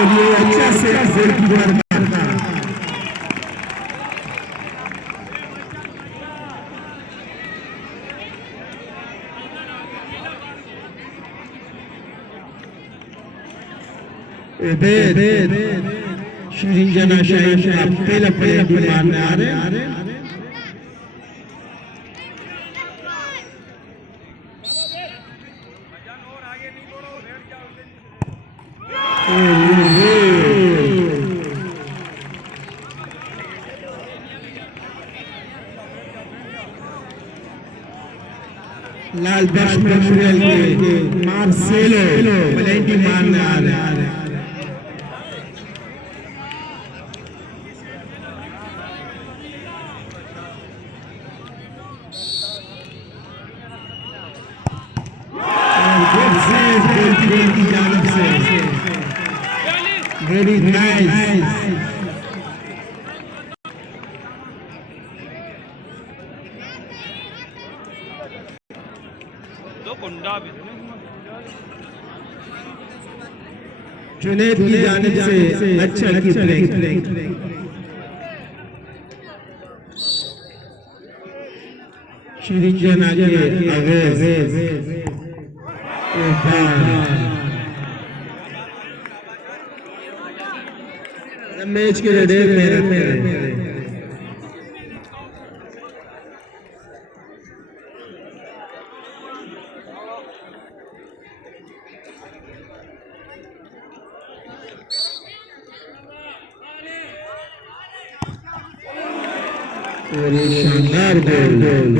ये अच्छा से गोलकीपर मारता Shrinjana Shahin pela penalty मारने आ रहे लाल बख्श मेमोरियल के मार्सेलो पेनल्टी मारने आ रहे की जानिब से वेरी नाइस जुनैद की जानिब से अच्छा कीपिंग श्रीरंजन आगे अवेज मैच के रेडे मेरे शानदार गोल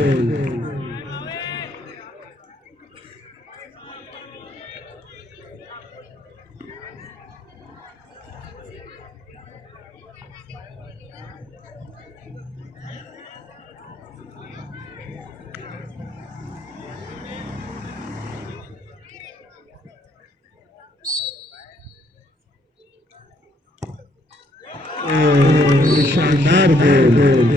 शानदार गोल